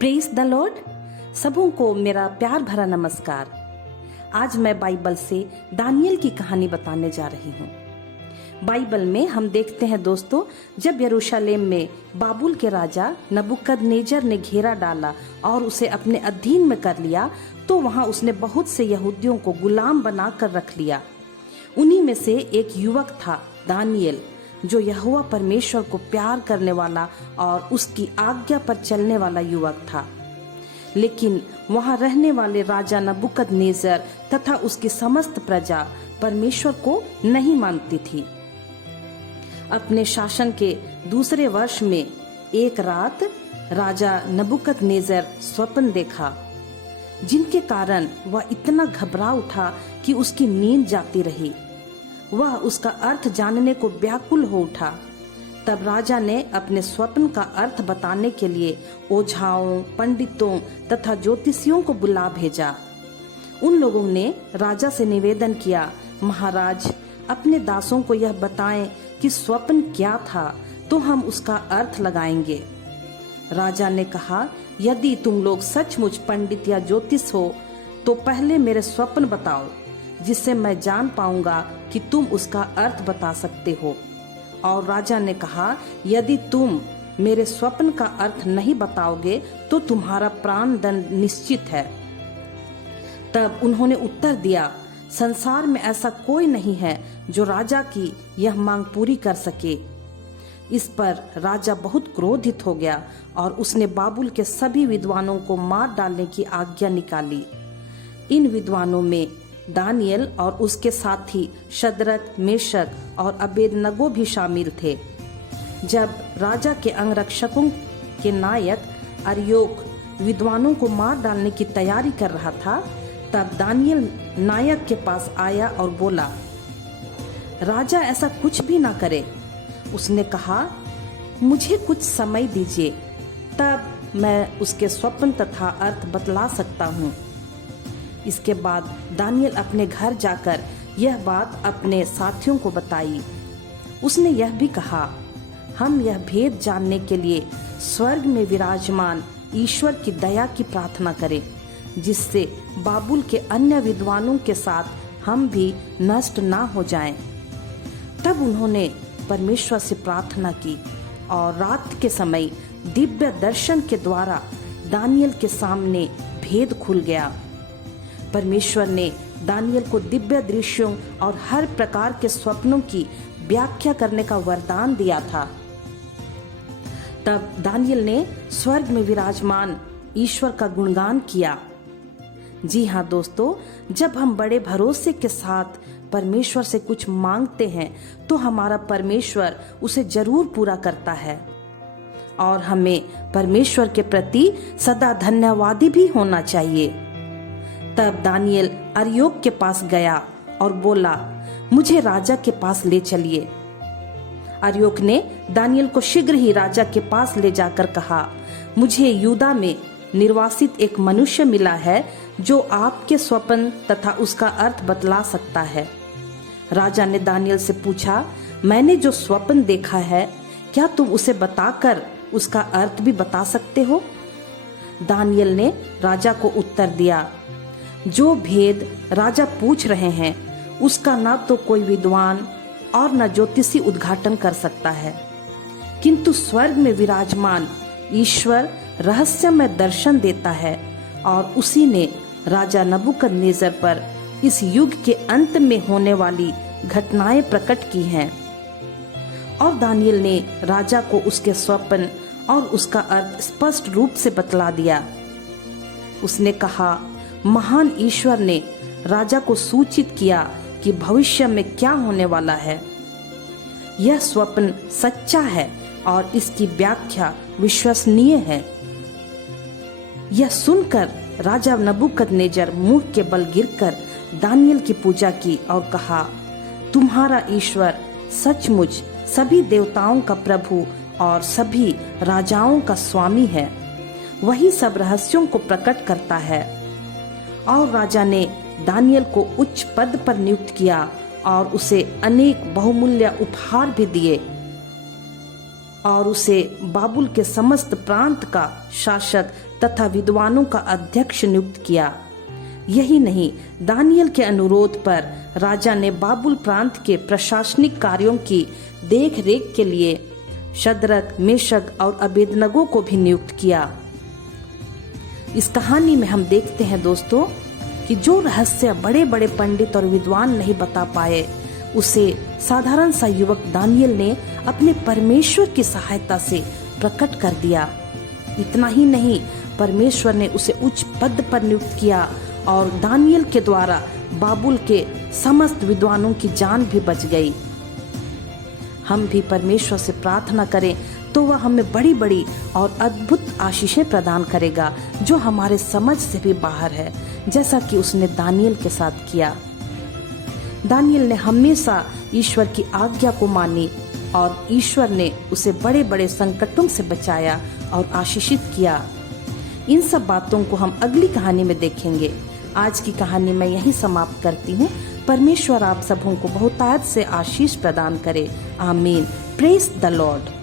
Praise the Lord. सबों को मेरा प्यार भरा नमस्कार। आज मैं बाइबल से दानियल की कहानी बताने जा रही हूँ। बाइबल में हम देखते हैं दोस्तों, जब यरूशलेम में बाबुल के राजा नबूकदनेजर ने घेरा डाला और उसे अपने अधीन में कर लिया, तो वहाँ उसने बहुत से यहूदियों को गुलाम बनाकर रख लिया। उन्हीं में से एक युवक था दानियल, जो यहोवा परमेश्वर को प्यार करने वाला और उसकी आज्ञा पर चलने वाला युवक था। लेकिन वहां रहने वाले राजा नबूकदनेजर तथा उसकी समस्त प्रजा परमेश्वर को नहीं मानती थी। अपने शासन के दूसरे वर्ष में एक रात राजा नबूकदनेजर स्वप्न देखा, जिनके कारण वह इतना घबरा उठा कि उसकी नींद जाती रही। वह उसका अर्थ जानने को व्याकुल हो उठा। तब राजा ने अपने स्वप्न का अर्थ बताने के लिए ओझाओं, पंडितों तथा ज्योतिषियों को बुला भेजा। उन लोगों ने राजा से निवेदन किया, महाराज, अपने दासों को यह बताएं कि स्वप्न क्या था, तो हम उसका अर्थ लगाएंगे। राजा ने कहा, यदि तुम लोग सचमुच पंडित या ज्योतिष हो तो पहले मेरे स्वप्न बताओ, जिससे मैं जान पाऊंगा कि तुम उसका अर्थ बता सकते हो। और राजा ने कहा, यदि तुम मेरे स्वप्न का अर्थ नहीं बताओगे तो तुम्हारा प्राण दंड निश्चित है। तब उन्होंने उत्तर दिया, संसार में ऐसा कोई नहीं है जो राजा की यह मांग पूरी कर सके। इस पर राजा बहुत क्रोधित हो गया और उसने बाबुल के सभी विद्वानों को मार डालने की आज्ञा निकाली। इन विद्वानों में दानियल और उसके साथी शद्रक, मेशक और अबेदनगो भी शामिल थे। जब राजा के अंगरक्षकों के नायक अर्योक विद्वानों को मार डालने की तैयारी कर रहा था, तब दानियल नायक के पास आया और बोला, राजा ऐसा कुछ भी ना करे। उसने कहा, मुझे कुछ समय दीजिए, तब मैं उसके स्वप्न तथा अर्थ बतला सकता हूँ। इसके बाद दानियल अपने घर जाकर यह बात अपने साथियों को बताई। उसने यह भी कहा, हम यह भेद जानने के लिए स्वर्ग में विराजमान ईश्वर की दया की प्रार्थना करें, जिससे बाबुल के अन्य विद्वानों के साथ हम भी नष्ट ना हो जाएं। तब उन्होंने परमेश्वर से प्रार्थना की और रात के समय दिव्य दर्शन के द्वारा दानियल के सामने भेद खुल गया। परमेश्वर ने दानियल को दिव्य दृश्यों और हर प्रकार के स्वप्नों की व्याख्या करने का वरदान दिया था। तब दानियल ने स्वर्ग में विराजमान ईश्वर का गुणगान किया। जी हाँ दोस्तों, जब हम बड़े भरोसे के साथ परमेश्वर से कुछ मांगते हैं तो हमारा परमेश्वर उसे जरूर पूरा करता है। और हमें परमेश्वर के प्रति सदा धन्यवादी भी होना चाहिए। तब दानियल अर्योक के पास गया और बोला, मुझे राजा के पास ले चलिए। अर्योक ने दानियल को शीघ्र ही राजा के पास ले जाकर कहा, मुझे यूदा में निर्वासित एक मनुष्य मिला है जो आपके स्वप्न तथा उसका अर्थ बतला सकता है। राजा ने दानियल से पूछा, मैंने जो स्वप्न देखा है, क्या तुम उसे बताकर उसका अर्थ भी बता सकते हो? दानियल ने राजा को उत्तर दिया, जो भेद राजा पूछ रहे हैं उसका ना तो कोई विद्वान और न ज्योतिषी उद्घाटन कर सकता है, किंतु स्वर्ग में विराजमान ईश्वर रहस्यमय दर्शन देता है और उसी ने राजा नबूकदनेजर पर इस युग के अंत में होने वाली घटनाएं प्रकट की हैं। और दानियल ने राजा को उसके स्वप्न और उसका अर्थ स्पष्ट रूप से बतला दिया। उसने कहा, महान ईश्वर ने राजा को सूचित किया कि भविष्य में क्या होने वाला है। यह स्वप्न सच्चा है और इसकी व्याख्या विश्वसनीय है। यह सुनकर राजा नबूकदनेजर मुंह के बल गिरकर दानियल की पूजा की और कहा, तुम्हारा ईश्वर सचमुच सभी देवताओं का प्रभु और सभी राजाओं का स्वामी है। वही सब रहस्यों को प्रकट करता है। और राजा ने दानियल को उच्च पद पर नियुक्त किया और उसे अनेक बहुमूल्य उपहार भी दिए। और उसे बाबुल के समस्त प्रांत का शासक तथा विद्वानों का अध्यक्ष नियुक्त किया। यही नहीं, दानियल के अनुरोध पर राजा ने बाबुल प्रांत के प्रशासनिक कार्यों की देख रेख के लिए शद्रक, मेशक और अबेदनगो को भी नियुक्त किया। इस कहानी में हम देखते हैं दोस्तों कि जो रहस्य बड़े बड़े पंडित और विद्वान नहीं बता पाए, उसे साधारण सा युवक दानियल ने अपने परमेश्वर की सहायता से प्रकट कर दिया। इतना ही नहीं, परमेश्वर ने उसे उच्च पद पर नियुक्त किया और दानियल के द्वारा बाबुल के समस्त विद्वानों की जान भी बच गई। हम भी परमेश्वर से प्रार्थना करें तो वह हमें बड़ी बड़ी और अद्भुत आशीषें प्रदान करेगा, जो हमारे समझ से भी बाहर है, जैसा कि उसने दानियल के साथ किया। दानियल ने हमेशा ईश्वर की आज्ञा को मानी और ईश्वर ने उसे बड़े बड़े संकटों से बचाया और आशीषित किया। इन सब बातों को हम अगली कहानी में देखेंगे। आज की कहानी मैं यहीं समाप्त करती हूँ। परमेश्वर आप सबों को बहुतायत से आशीष प्रदान करे। आमीन। Praise the Lord.